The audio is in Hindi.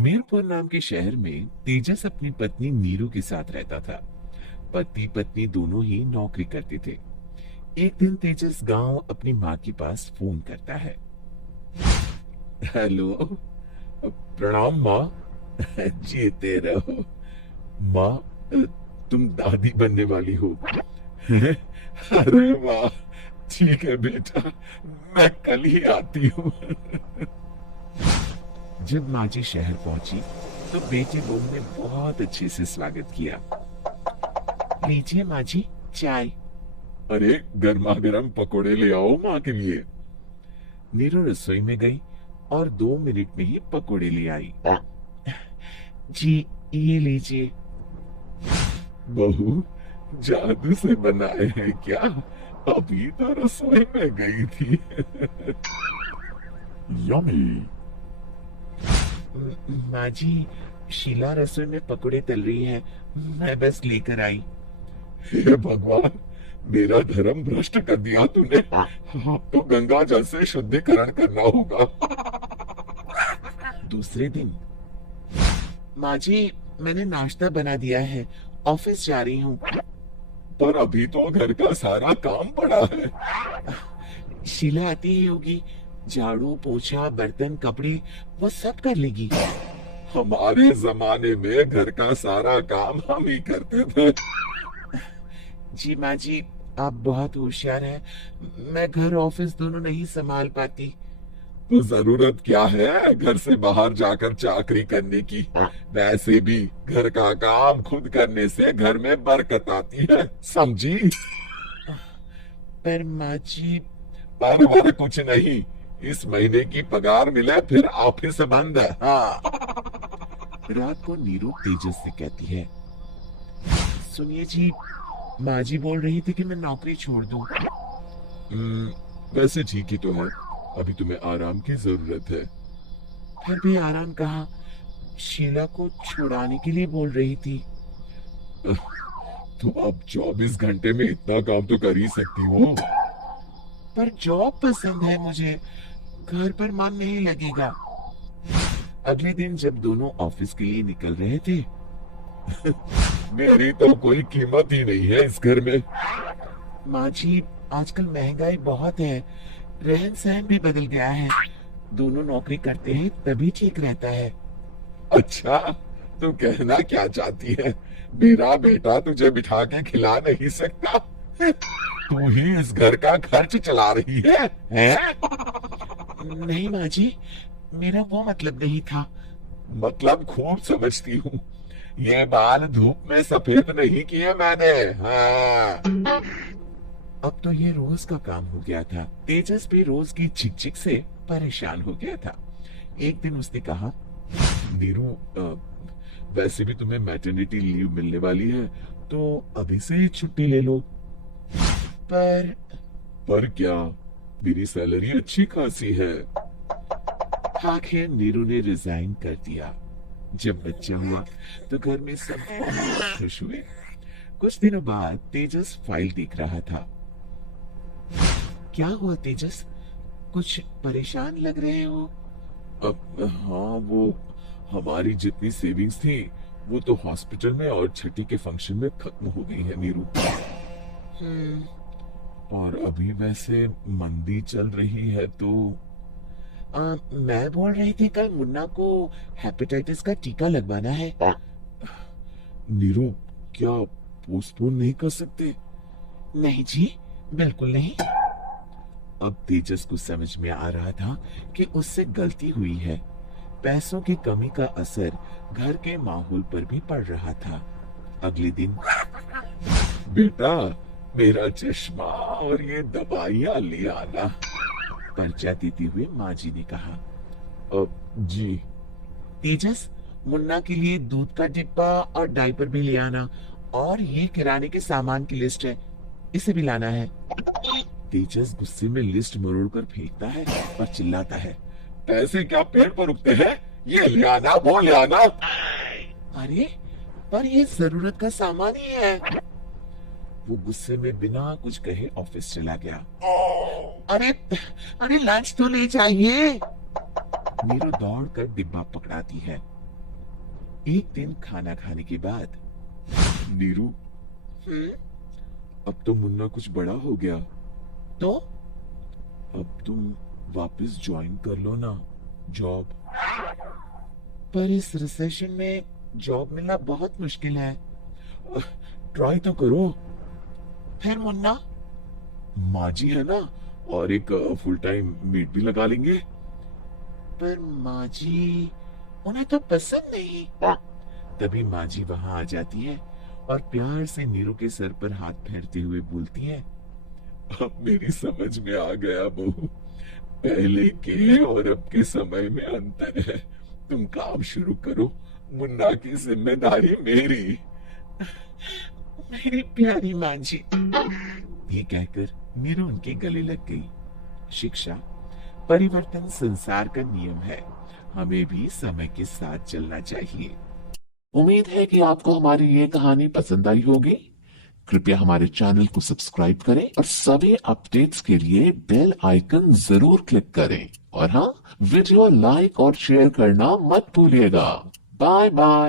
मीरपुर नाम के शहर में तेजस अपनी पत्नी नीरू के साथ रहता था। पति पत्नी दोनों ही नौकरी करते थे। एक दिन तेजस गांव अपनी माँ के पास फोन करता है। हेलो, प्रणाम माँ। जीते रहो माँ, तुम दादी बनने वाली हो। अरे वाह, ठीक है बेटा, मैं कल ही आती हूँ। जब माँ जी शहर पहुंची तो बेटे बहू ने बहुत अच्छे से स्वागत किया। लीजिए माँ जी, चाय। अरे गर्मा गर्म पकोड़े ले आओ माँ के लिए। नीरू रसोई में गई और 2 मिनट में ही पकोड़े ले आई। जी, ये लीजिए। बहू, जादू से बनाए हैं क्या? अभी तो रसोई में गई थी। यम्मी। माँ जी, शीला रसोई में पकोड़े तल रही है, मैं बस लेकर आई। हे भगवान, मेरा धर्म भ्रष्ट कर दिया तूने। अब तो गंगा जल से शुद्धिकरण करना होगा। दूसरे दिन, माँ जी, मैंने नाश्ता बना दिया है, ऑफिस जा रही हूँ। पर अभी तो घर का सारा काम पड़ा है। शीला आती ही होगी, झाड़ू पोछा बर्तन कपड़े वो सब कर लेगी। हमारे जमाने में घर का सारा काम हम ही करते थे। जी माँ जी, आप बहुत होशियार हैं, मैं घर ऑफिस दोनों नहीं संभाल पाती। तो जरूरत क्या है घर से बाहर जाकर चाकरी करने की? वैसे भी घर का काम खुद करने से घर में बरकत आती है, समझी? पर माँ जी, पर कुछ नहीं, इस महीने की पगार मिले फिर ऑफिस बंद है। हाँ। रात को नीरू तेजस से कहती है, सुनिए जी, माँ जी बोल रही थी कि मैं नौकरी छोड़ दूं। वैसे ठीक ही तो है, अभी तुम्हें आराम की जरूरत है। फिर भी आराम कहाँ, शीला को छुड़ाने के लिए बोल रही थी। तुम अब 24 घंटे में इतना काम तो कर ही सकती हो। पर जॉब पसंद है मुझे, घर पर मन नहीं लगेगा। अगले दिन जब दोनों ऑफिस के लिए निकल रहे थे, मेरी तो कोई कीमत ही नहीं है इस घर में। माँ जी, आजकल महंगाई बहुत है, रहन सहन भी बदल गया है, दोनों नौकरी करते हैं तभी ठीक रहता है। अच्छा, तो कहना क्या चाहती है? मेरा बेटा तुझे बिठा के खिला नहीं सकता? तू ही इस घर का खर्च चला रही है, हैं? नहीं माँ जी, मेरा वो मतलब नहीं था। मतलब खूब समझती हूँ, ये बाल धूप में सफेद नहीं किए मैंने। हाँ। अब तो ये रोज का काम हो गया था। तेजस भी रोज की चिक से परेशान हो गया था। एक दिन उसने कहा, नीरू, वैसे भी तुम्हें मैटरनिटी लीव मिलने वाली है, तो अभी से ही छुट्टी ले लो। पर क्या, मेरी सैलरी अच्छी खासी है। आखिर नीरू ने रिजाइन कर दिया। जब बच्चा हुआ तो घर में सब बहुत खुश हुए। कुछ दिनों बाद तेजस फाइल देख रहा था। क्या हुआ तेजस, कुछ परेशान लग रहे हो? अब हाँ, वो हमारी जितनी सेविंग्स थी वो तो हॉस्पिटल में और छठी के फंक्शन में खत्म हो गई है नीरू। और अभी वैसे मंदी चल रही है तो मैं बोल रही थी कल मुन्ना को हेपेटाइटिस का टीका लगवाना है। नीरू, क्या पोस्टपोन नहीं कर सकते? नहीं जी, बिल्कुल नहीं। अब तेजस को समझ में आ रहा था कि उससे गलती हुई है। पैसों की कमी का असर घर के माहौल पर भी पड़ रहा था। अगले दिन, बेटा, मेरा चश्मा और ये दवाइयां ले आना, पर्चा देते हुए माँ जी ने कहा। जी। तेजस, मुन्ना के लिए दूध का डिब्बा और डायपर भी ले आना, और ये किराने के सामान की लिस्ट है, इसे भी लाना है। तेजस गुस्से में लिस्ट मरोड़ कर फेंकता है और चिल्लाता है, पैसे क्या पेड़ पर उगते हैं? ये ले आना, वो ले आना। अरे, पर ये जरूरत का सामान ही है। वो गुस्से में बिना कुछ कहे ऑफिस चला गया। अरे अरे, लंच तो ले जाइए। नीरू दौड़ कर डिब्बा पकड़ाती है। एक दिन खाना खाने के बाद, नीरू, अब तो मुन्ना कुछ बड़ा हो गया, तो अब तुम वापस ज्वाइन कर लो ना जॉब। पर इस रिसेशन में जॉब मिलना बहुत मुश्किल है। ट्राई तो करो। फिर मुन्ना, माँ जी है ना, और एक फुल टाइम मेड भी लगा लेंगे। पर माँ जी, उन्हें तो पसंद नहीं। तभी माँ जी वहां आ जाती है और प्यार से नीरू के सर पर हाथ फेरते हुए बोलती है, अब मेरी समझ में आ गया बहू, पहले के और अब के समय में अंतर है। तुम काम शुरू करो, मुन्ना की जिम्मेदारी मेरी। मेरी प्यारी माँ जी। ये कहकर नीरू उनके गले लग गई। शिक्षा, परिवर्तन संसार का नियम है, हमें भी समय के साथ चलना चाहिए। उम्मीद है कि आपको हमारी ये कहानी पसंद आई होगी। कृपया हमारे चैनल को सब्सक्राइब करें और सभी अपडेट्स के लिए बेल आइकन जरूर क्लिक करें। और हाँ, वीडियो लाइक और शेयर करना मत भूलिएगा। Bye bye.